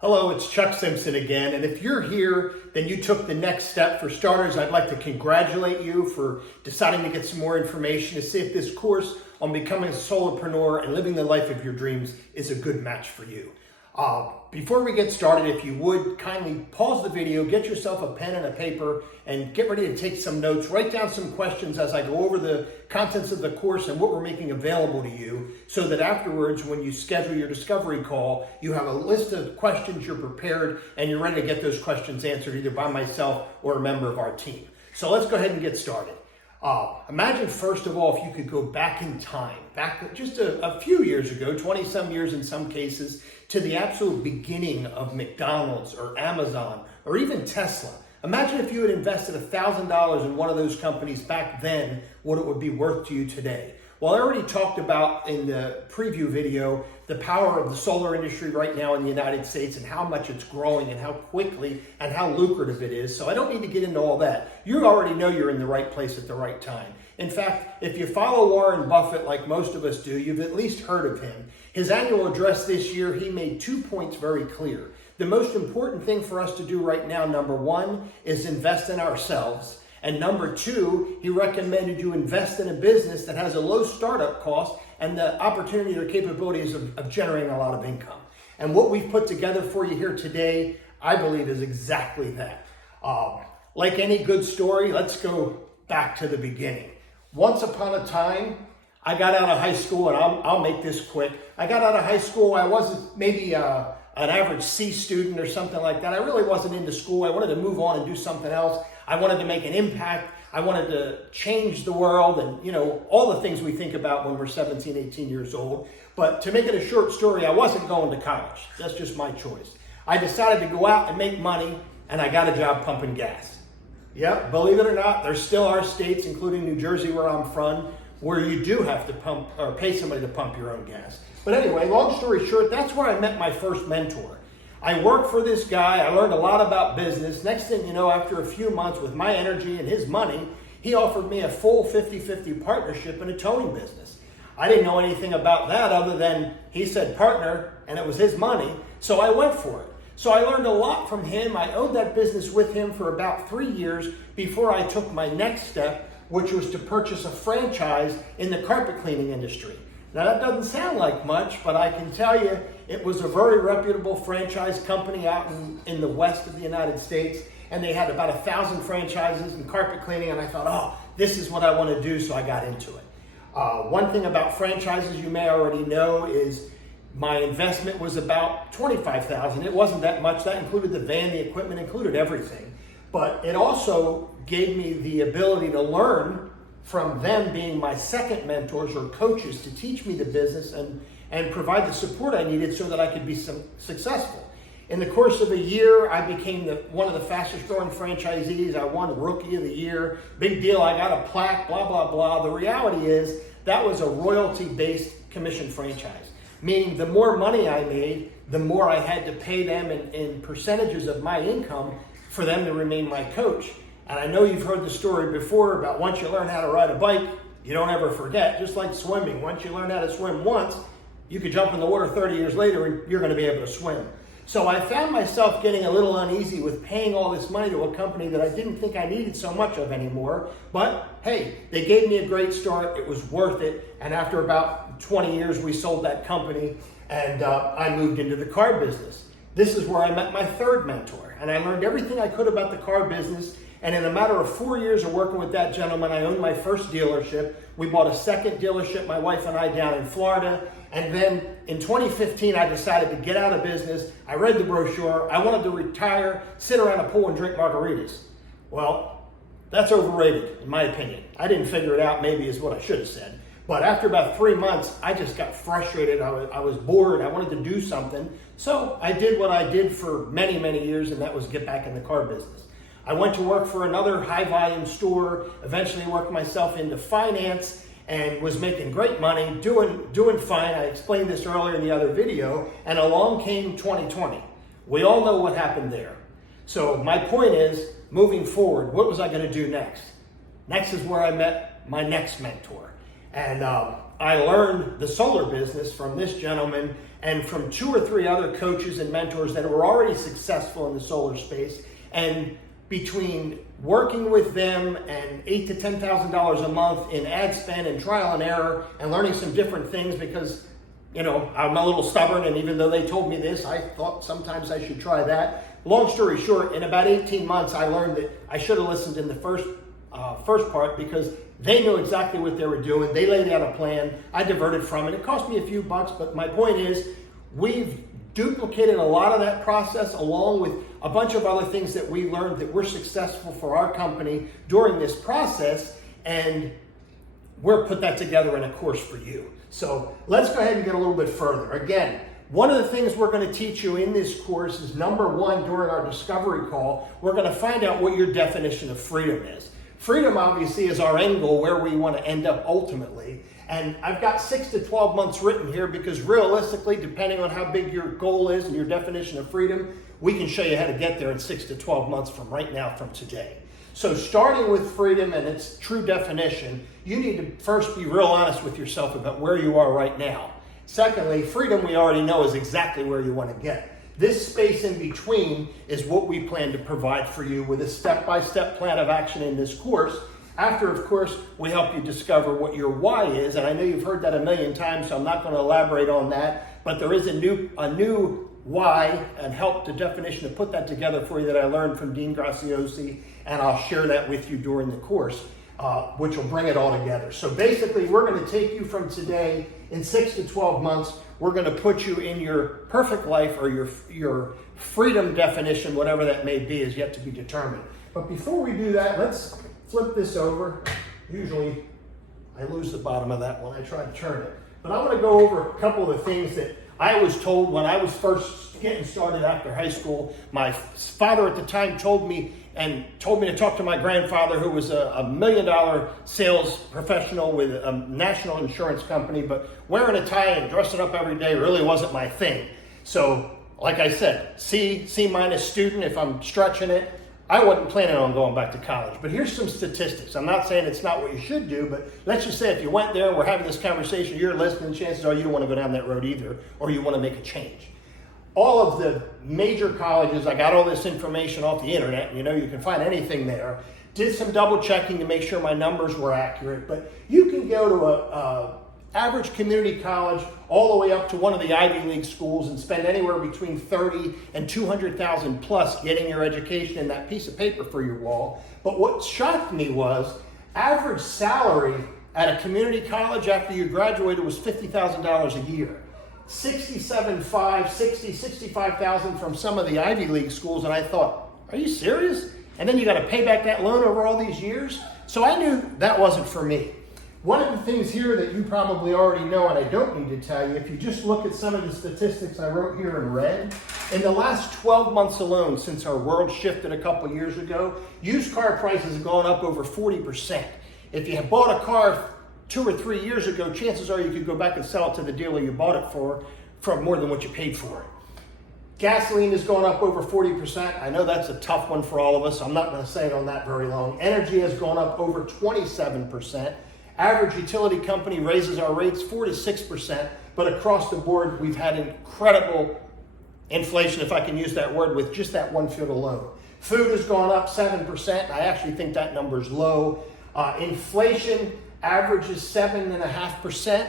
Hello, it's Chuck Simpson again, and if you're here, then you took the next step. For starters, I'd like to congratulate you for deciding to get some more information to see if this course on becoming a solopreneur and living the life of your dreams is a good match for you. Before we get started, if you would kindly pause the video, get yourself a pen and a paper, and get ready to take some notes. Write down some questions as I go over the contents of the course and what we're making available to you, so that afterwards, when you schedule your discovery call, you have a list of questions, you're prepared, and you're ready to get those questions answered either by myself or a member of our team. So let's go ahead and get started. Imagine, first of all, if you could go back in time, back just a few years ago, 20 some years in some cases, to the absolute beginning of McDonald's or Amazon or even Tesla. Imagine if you had invested $1,000 in one of those companies back then, what it would be worth to you today. Well, I already talked about in the preview video the power of the solar industry right now in the United States and how much it's growing and how quickly and how lucrative it is. So I don't need to get into all that. You already know you're in the right place at the right time. In fact, if you follow Warren Buffett like most of us do, you've at least heard of him. His annual address this year, he made 2 points very clear. The most important thing for us to do right now, number one, is invest in ourselves. And number two, he recommended you invest in a business that has a low startup cost and the opportunity or capabilities of generating a lot of income. And what we've put together for you here today, I believe, is exactly that. Like any good story, let's go back to the beginning. Once upon a time, I got out of high school, and I'll make this quick. I got out of high school, I wasn't maybe an average C student or something like that. I really wasn't into school. I wanted to move on and do something else. I wanted to make an impact. I wanted to change the world and, all the things we think about when we're 17, 18 years old. But to make it a short story, I wasn't going to college. That's just my choice. I decided to go out and make money, and I got a job pumping gas. Yeah, believe it or not, there still are states, including New Jersey where I'm from, where you do have to pump or pay somebody to pump your own gas. But anyway, long story short, that's where I met my first mentor. I worked for this guy. I learned a lot about business. Next thing you know, after a few months with my energy and his money, he offered me a full 50-50 partnership in a towing business. I didn't know anything about that other than he said partner, and it was his money, so I went for it. So I learned a lot from him. I owned that business with him for about 3 years before I took my next step, which was to purchase a franchise in the carpet cleaning industry. Now that doesn't sound like much, but I can tell you it was a very reputable franchise company out in the west of the United States, and they had about 1,000 franchises in carpet cleaning, and I thought, this is what I want to do, so I got into it. One thing about franchises you may already know is my investment was about $25,000. It wasn't that much. That included the van, the equipment, included everything. But it also gave me the ability to learn from them being my second mentors or coaches to teach me the business and provide the support I needed so that I could be successful. In the course of a year, I became one of the fastest growing franchisees. I won Rookie of the Year. Big deal. I got a plaque, blah, blah, blah. The reality is that was a royalty-based commission franchise, meaning the more money I made, the more I had to pay them in percentages of my income for them to remain my coach. And I know you've heard the story before about once you learn how to ride a bike, you don't ever forget. Just like swimming, once you learn how to swim once, you could jump in the water 30 years later and you're going to be able to swim. So I found myself getting a little uneasy with paying all this money to a company that I didn't think I needed so much of anymore. But hey, they gave me a great start. It was worth it. And after about 20 years, we sold that company and I moved into the car business. This is where I met my third mentor, and I learned everything I could about the car business. And in a matter of 4 years of working with that gentleman, I owned my first dealership. We bought a second dealership, my wife and I, down in Florida. And then in 2015, I decided to get out of business. I read the brochure. I wanted to retire, sit around a pool and drink margaritas. Well, that's overrated, in my opinion. I didn't figure it out, maybe is what I should have said. But after about 3 months, I just got frustrated. I was bored. I wanted to do something. So I did what I did for many, many years, and that was get back in the car business. I went to work for another high-volume store, eventually worked myself into finance, and was making great money, doing fine. I explained this earlier in the other video, and along came 2020. We all know what happened there. So my point is, moving forward, what was I going to do next? Next is where I met my next mentor. And I learned the solar business from this gentleman, and from 2 or 3 other coaches and mentors that were already successful in the solar space. And between working with them and $8,000 to $10,000 a month in ad spend and trial and error and learning some different things, because I'm a little stubborn, and even though they told me this, I thought sometimes I should try that. Long story short, in about 18 months, I learned that I should have listened in the first part, because they knew exactly what they were doing. They laid out a plan. I diverted from it. It cost me a few bucks, but my point is, we've duplicated a lot of that process along with a bunch of other things that we learned that were successful for our company during this process, and we're put that together in a course for you. So let's go ahead and get a little bit further. Again, one of the things we're going to teach you in this course is, number one, during our discovery call, we're going to find out what your definition of freedom is. Freedom, obviously, is our end goal, where we want to end up ultimately. And I've got 6 to 12 months written here because realistically, depending on how big your goal is and your definition of freedom, we can show you how to get there in 6 to 12 months from right now, from today. So starting with freedom and its true definition, you need to first be real honest with yourself about where you are right now. Secondly, freedom, we already know, is exactly where you want to get. This space in between is what we plan to provide for you with a step-by-step plan of action in this course. After, of course, we help you discover what your why is, and I know you've heard that a million times, so I'm not going to elaborate on that, but there is a new why, and help the definition to put that together for you that I learned from Dean Graziosi, and I'll share that with you during the course, which will bring it all together. So basically, we're going to take you from today in 6 to 12 months. We're going to put you in your perfect life, or your freedom definition, whatever that may be, is yet to be determined. But before we do that, let's flip this over. Usually I lose the bottom of that when I try to turn it. But I want to go over a couple of the things that I was told when I was first getting started after high school. My father at the time told me to talk to my grandfather, who was a $1 million sales professional with a national insurance company, but wearing a tie and dressing up every day really wasn't my thing. So, like I said, C- student if I'm stretching it. I wasn't planning on going back to college. But here's some statistics. I'm not saying it's not what you should do, but let's just say if you went there and we're having this conversation, you're listening, chances are you don't want to go down that road either, or you want to make a change. All of the major colleges, I got all this information off the internet, you can find anything there. Did some double checking to make sure my numbers were accurate, but you can go to a average community college all the way up to one of the Ivy League schools and spend anywhere between $30,000 and $200,000 plus getting your education in that piece of paper for your wall. But what shocked me was average salary at a community college after you graduated was $50,000 a year. $65,000 from some of the Ivy League schools, and I thought, are you serious? And then you got to pay back that loan over all these years? So I knew that wasn't for me. One of the things here that you probably already know, and I don't need to tell you, if you just look at some of the statistics I wrote here in red, in the last 12 months alone, since our world shifted a couple years ago, used car prices have gone up over 40%. If you had bought a car 2 or 3 years ago, chances are you could go back and sell it to the dealer you bought it for more than what you paid for it. Gasoline has gone up over 40%. I know that's a tough one for all of us. I'm not going to say it on that very long. Energy has gone up over 27%. Average utility company raises our rates 4 to 6%, but across the board, we've had incredible inflation, if I can use that word, with just that one field alone. Food has gone up 7%. I actually think that number's low. Inflation averages 7.5%.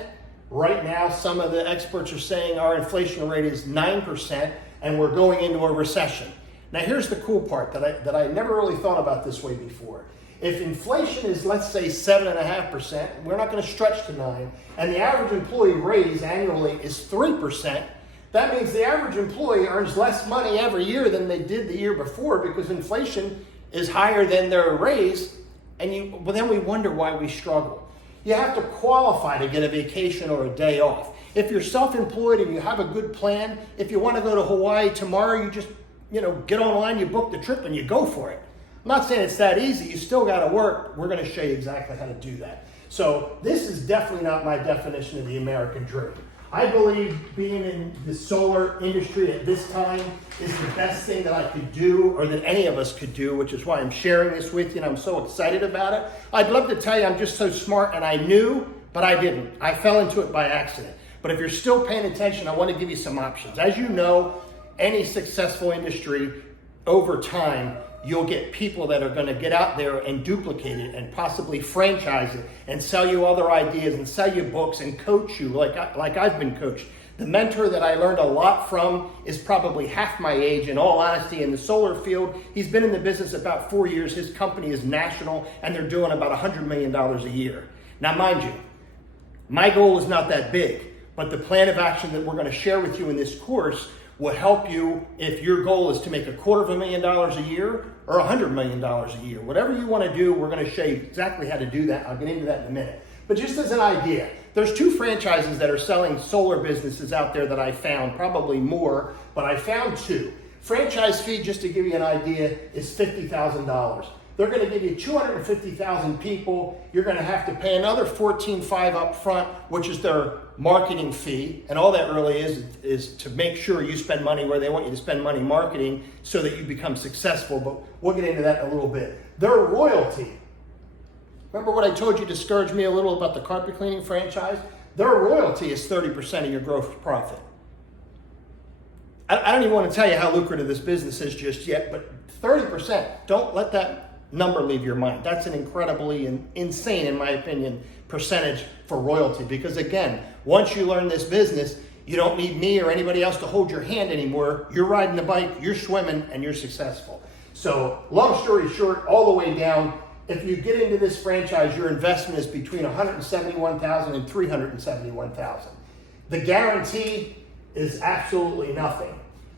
Right now, some of the experts are saying our inflation rate is 9%, and we're going into a recession. Now, here's the cool part that I never really thought about this way before. If inflation is, let's say, 7.5%, we're not going to stretch to 9%, and the average employee raise annually is 3%, that means the average employee earns less money every year than they did the year before because inflation is higher than their raise, and then we wonder why we struggle. You have to qualify to get a vacation or a day off. If you're self-employed and you have a good plan, if you want to go to Hawaii tomorrow, you just get online, you book the trip, and you go for it. I'm not saying it's that easy. You still got to work. We're going to show you exactly how to do that. So this is definitely not my definition of the American dream. I believe being in the solar industry at this time is the best thing that I could do, or that any of us could do, which is why I'm sharing this with you, and I'm so excited about it. I'd love to tell you I'm just so smart and I knew, but I didn't. I fell into it by accident. But if you're still paying attention, I want to give you some options. As you know, any successful industry, over time, you'll get people that are going to get out there and duplicate it and possibly franchise it and sell you other ideas and sell you books and coach you like I've been coached. The mentor that I learned a lot from is probably half my age, in all honesty, in the solar field. He's been in the business about 4 years. His company is national, and they're doing about $100 million a year. Now, mind you, my goal is not that big, but the plan of action that we're going to share with you in this course will help you if your goal is to make $250,000 a year or $100 million a year. Whatever you want to do, we're going to show you exactly how to do that. I'll get into that in a minute. But just as an idea, there's 2 franchises that are selling solar businesses out there that I found, probably more, but I found 2. Franchise fee, just to give you an idea, is $50,000. They're going to give you 250,000 people. You're going to have to pay another $14,500 up front, which is their marketing fee. And all that really is to make sure you spend money where they want you to spend money marketing so that you become successful. But we'll get into that in a little bit. Their royalty. Remember what I told you discouraged me a little about the carpet cleaning franchise? Their royalty is 30% of your gross profit. I don't even want to tell you how lucrative this business is just yet, but 30%, don't let that number leave your mind. That's an incredibly insane, in my opinion, percentage for royalty. Because again, once you learn this business, you don't need me or anybody else to hold your hand anymore. You're riding the bike, you're swimming, and you're successful. So long story short, all the way down, if you get into this franchise, your investment is between $171,000 and $371,000. The guarantee is absolutely nothing.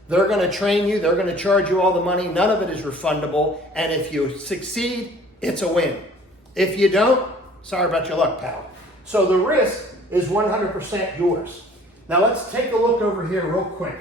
They're going to train you. They're going to charge you all the money. None of it is refundable. And if you succeed, it's a win. If you don't, sorry about your luck, pal. So the risk is 100% yours. Now let's take a look over here real quick.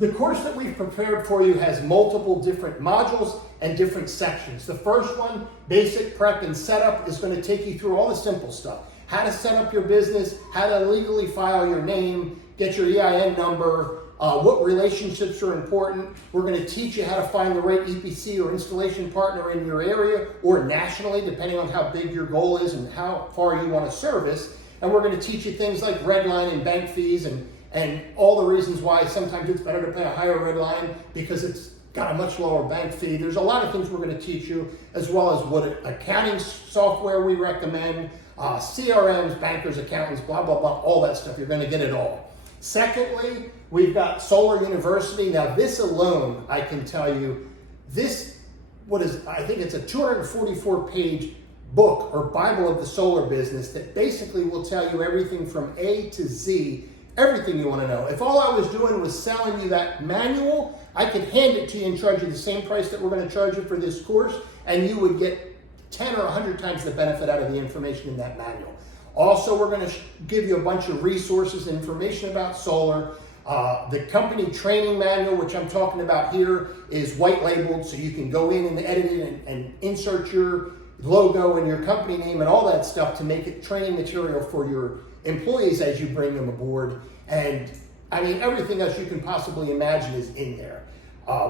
The course that we've prepared for you has multiple different modules and different sections. The first one, basic prep and setup, is going to take you through all the simple stuff. How to set up your business, how to legally file your name, get your EIN number, what relationships are important. We're going to teach you how to find the right EPC or installation partner in your area or nationally, depending on how big your goal is and how far you want to service. And we're going to teach you things like red line and bank fees and all the reasons why sometimes it's better to pay a higher red line because it's got a much lower bank fee. There's a lot of things we're going to teach you, as well as what accounting software we recommend, CRMs, bankers, accountants, blah, blah, blah, all that stuff. You're going to get it all. Secondly, we've got Solar University. Now this alone, I can tell you, I think it's a 244-page book or Bible of the solar business that basically will tell you everything from A to Z, everything you want to know. If all I was doing was selling you that manual, I could hand it to you and charge you the same price that we're going to charge you for this course, and you would get 10 or 100 times the benefit out of the information in that manual. Also, we're going to give you a bunch of resources, information about solar. The company training manual, which I'm talking about here, is white labeled, so you can go in and edit it and insert your logo and your company name and all that stuff to make it training material for your employees as you bring them aboard. And I mean, everything else you can possibly imagine is in there.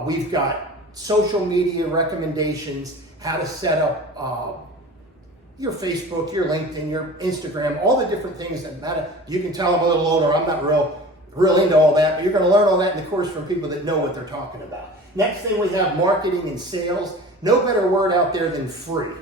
We've got social media recommendations, how to set up your Facebook, your LinkedIn, your Instagram, all the different things that matter. You can tell I'm a little older, I'm not real into all that, but you're going to learn all that in the course from people that know what they're talking about. Next thing, we have marketing and sales. No better word out there than free.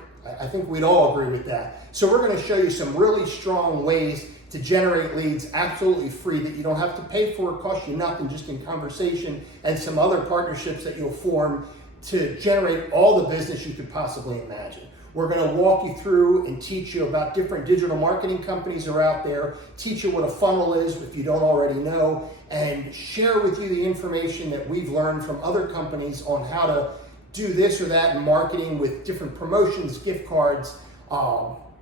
I think we'd all agree with that. So we're going to show you some really strong ways to generate leads absolutely free that you don't have to pay for. It costs you nothing, just in conversation and some other partnerships that you'll form to generate all the business you could possibly imagine. We're going to walk you through and teach you about different digital marketing companies that are out there, teach you what a funnel is if you don't already know, and share with you the information that we've learned from other companies on how to do this or that in marketing with different promotions, gift cards, all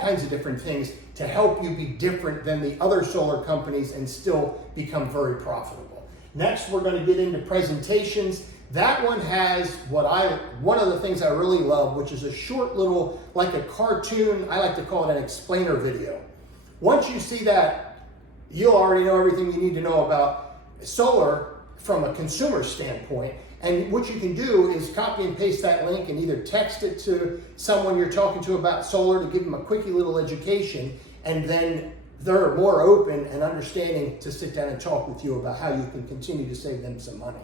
kinds of different things to help you be different than the other solar companies and still become very profitable. Next, we're going to get into presentations. That one has one of the things I really love, which is a short little, like a cartoon, I like to call it an explainer video. Once you see that, you'll already know everything you need to know about solar from a consumer standpoint. And what you can do is copy and paste that link and either text it to someone you're talking to about solar to give them a quickie little education, and then they're more open and understanding to sit down and talk with you about how you can continue to save them some money.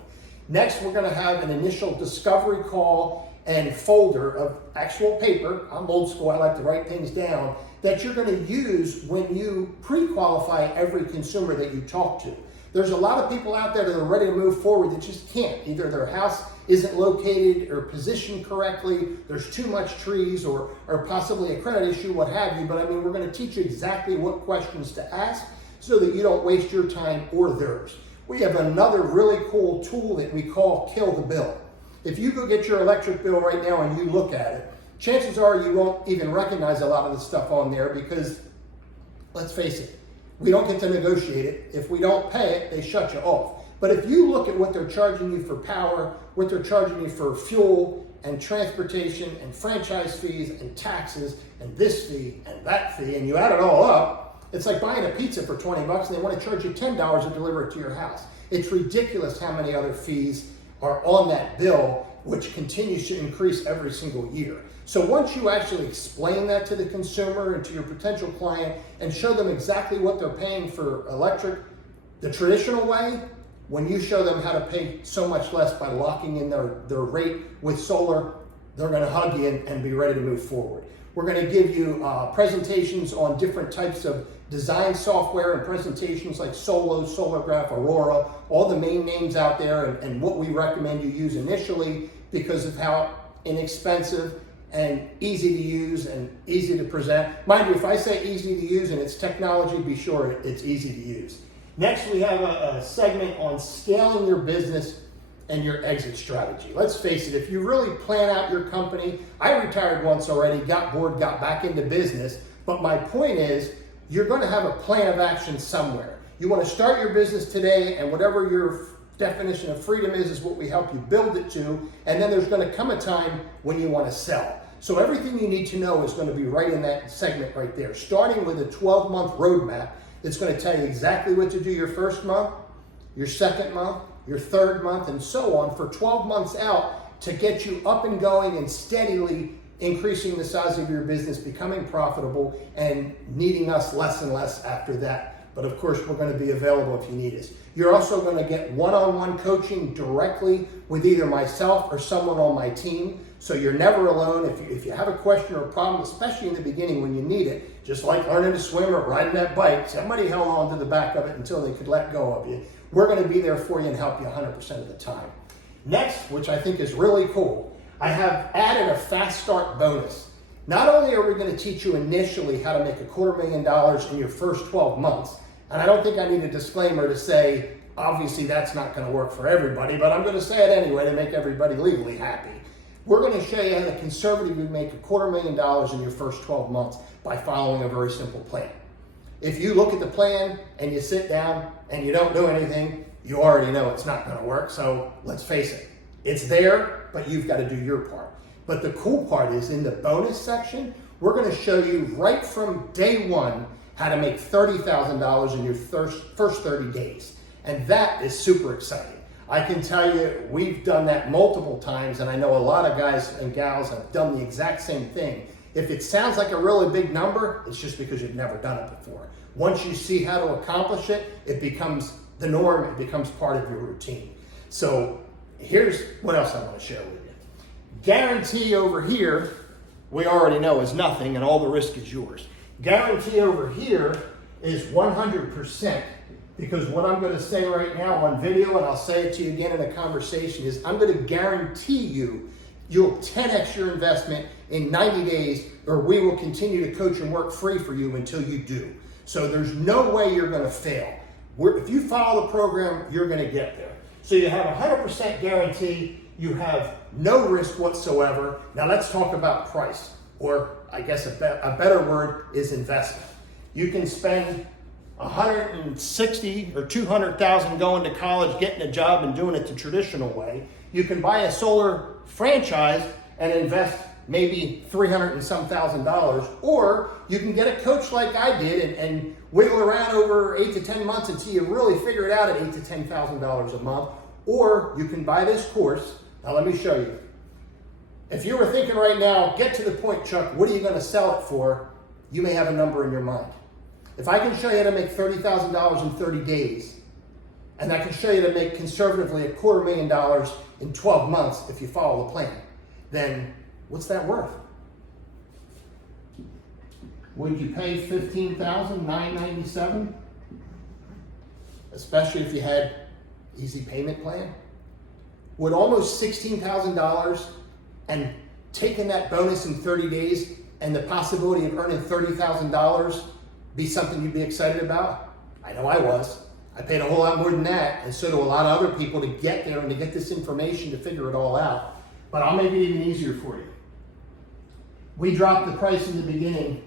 Next, we're going to have an initial discovery call and folder of actual paper. I'm old school, I like to write things down, that you're going to use when you pre-qualify every consumer that you talk to. There's a lot of people out there that are ready to move forward that just can't. Either their house isn't located or positioned correctly, there's too much trees, or possibly a credit issue, what have you. But I mean, we're going to teach you exactly what questions to ask so that you don't waste your time or theirs. We have another really cool tool that we call Kill the Bill. If you go get your electric bill right now and you look at it, chances are you won't even recognize a lot of the stuff on there because, let's face it, we don't get to negotiate it. If we don't pay it, they shut you off. But if you look at what they're charging you for power, what they're charging you for fuel and transportation and franchise fees and taxes and this fee and that fee, and you add it all up, it's like buying a pizza for 20 bucks and they want to charge you $10 to deliver it to your house. It's ridiculous how many other fees are on that bill, which continues to increase every single year. So once you actually explain that to the consumer and to your potential client and show them exactly what they're paying for electric the traditional way, when you show them how to pay so much less by locking in their rate with solar, they're going to hug you and be ready to move forward. We're going to give you presentations on different types of design software and presentations like Solo, Solargraph, Aurora, all the main names out there, and what we recommend you use initially because of how inexpensive and easy to use and easy to present. Mind you, if I say easy to use and it's technology, be sure it's easy to use. Next, we have a segment on scaling your business and your exit strategy. Let's face it, if you really plan out your company, I retired once already, got bored, got back into business, but my point is, you're going to have a plan of action somewhere. You want to start your business today, and whatever your definition of freedom is what we help you build it to, and then there's going to come a time when you want to sell. So everything you need to know is going to be right in that segment right there, starting with a 12-month roadmap that's going to tell you exactly what to do your first month, your second month, your third month, and so on for 12 months out to get you up and going and steadily increasing the size of your business, becoming profitable, and needing us less and less after that. But of course, we're going to be available if you need us. You're also going to get one-on-one coaching directly with either myself or someone on my team. So you're never alone. If you have a question or a problem, especially in the beginning when you need it, just like learning to swim or riding that bike, somebody held on to the back of it until they could let go of you. We're going to be there for you and help you 100% of the time. Next, which I think is really cool, I have added a fast start bonus. Not only are we going to teach you initially how to make $250,000 in your first 12 months, and I don't think I need a disclaimer to say, obviously that's not going to work for everybody, but I'm going to say it anyway to make everybody legally happy. We're going to show you how to conservatively make $250,000 in your first 12 months by following a very simple plan. If you look at the plan and you sit down and you don't do anything, you already know it's not going to work. So let's face it, it's there, but you've got to do your part. But the cool part is in the bonus section, we're going to show you right from day one how to make $30,000 in your first 30 days. And that is super exciting. I can tell you, we've done that multiple times, and I know a lot of guys and gals have done the exact same thing. If it sounds like a really big number, it's just because you've never done it before. Once you see how to accomplish it, it becomes the norm, it becomes part of your routine. So here's what else I want to share with you. Guarantee over here, we already know is nothing, and all the risk is yours. Guarantee over here is 100%. Because what I'm going to say right now on video, and I'll say it to you again in a conversation, is I'm going to guarantee you'll 10x your investment in 90 days, or we will continue to coach and work free for you until you do. So there's no way you're going to fail. If you follow the program, you're going to get there. So you have 100% guarantee. You have no risk whatsoever. Now let's talk about price, or I guess a better word is investment. You can spend $160,000 or $200,000 going to college, getting a job, and doing it the traditional way. You can buy a solar franchise and invest maybe $300,000 and some thousand, or you can get a coach like I did and wiggle around over 8 to 10 months until you really figure it out at $8,000 to $10,000 a month. Or you can buy this course. Now let me show you. If you were thinking right now, get to the point, Chuck, what are you going to sell it for? You may have a number in your mind. If I can show you how to make $30,000 in 30 days, and I can show you to make conservatively $250,000 in 12 months if you follow the plan, then what's that worth? Would you pay $15,997? Especially if you had easy payment plan? Would almost $16,000 and taking that bonus in 30 days and the possibility of earning $30,000 be something you'd be excited about? I know I was. I paid a whole lot more than that, and so do a lot of other people to get there and to get this information to figure it all out. But I'll make it even easier for you. We dropped the price in the beginning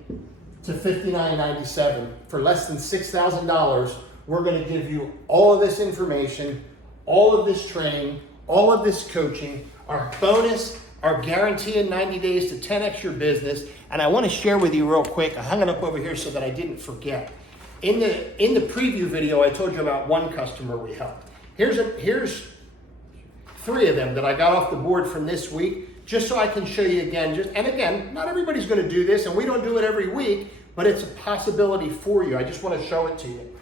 to $59.97. For less than $6,000, we're going to give you all of this information, all of this training, all of this coaching, our bonus, our guarantee in 90 days to 10x your business. And I want to share with you real quick, I hung it up over here so that I didn't forget. In the preview video, I told you about one customer we helped. Here's 3 of them that I got off the board from this week, just so I can show you again. And again, not everybody's going to do this, and we don't do it every week, but it's a possibility for you. I just want to show it to you.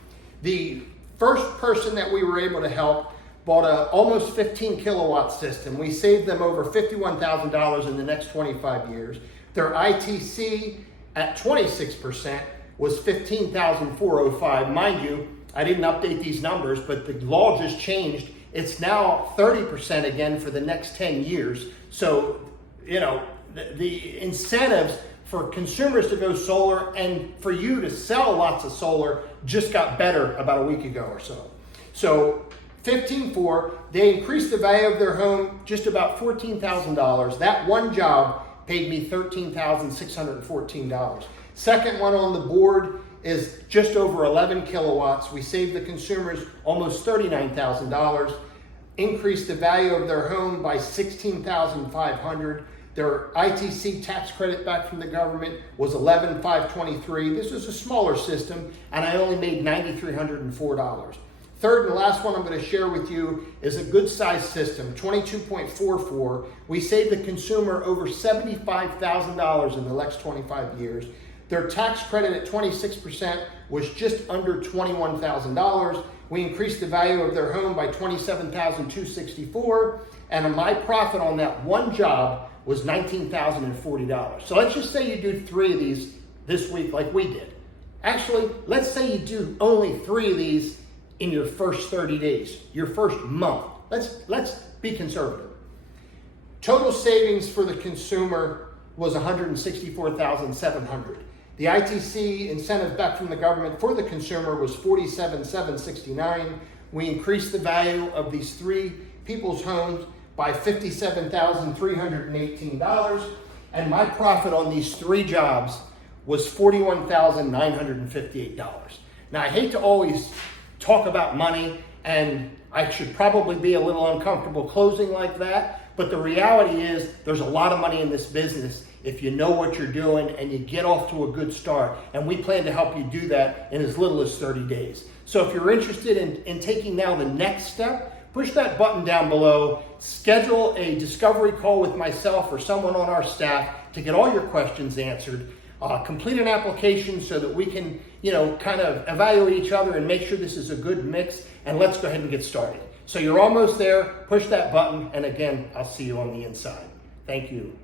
The first person that we were able to help bought a almost 15 kilowatt system. We saved them over $51,000 in the next 25 years. Their ITC at 26% was $15,405. Mind you, I didn't update these numbers, but the law just changed. It's now 30% again for the next 10 years. So, you know, the incentives for consumers to go solar and for you to sell lots of solar just got better about a week ago or so. So 15.4, they increased the value of their home just about $14,000. That one job paid me $13,614. Second one on the board is just over 11 kilowatts. We saved the consumers almost $39,000, increased the value of their home by $16,500. Their ITC tax credit back from the government was $11,523. This was a smaller system, and I only made $9,304. Third and last one I'm going to share with you is a good size system, 22.44. We saved the consumer over $75,000 in the next 25 years. Their tax credit at 26% was just under $21,000. We increased the value of their home by $27,264, and my profit on that one job was $19,040. So let's just say you do 3 of these this week like we did. Actually, let's say you do only 3 of these in your first 30 days, your first month. Let's be conservative. Total savings for the consumer was $164,700. The ITC incentive back from the government for the consumer was $47,769. We increased the value of these 3 people's homes by $57,318. And my profit on these 3 jobs was $41,958. Now, I hate to always talk about money, and I should probably be a little uncomfortable closing like that, but the reality is there's a lot of money in this business if you know what you're doing and you get off to a good start. And we plan to help you do that in as little as 30 days. So if you're interested in taking now the next step, push that button down below, schedule a discovery call with myself or someone on our staff to get all your questions answered. Complete an application so that we can, kind of evaluate each other and make sure this is a good mix, and let's go ahead and get started. So you're almost there, push that button, and again, I'll see you on the inside. Thank you.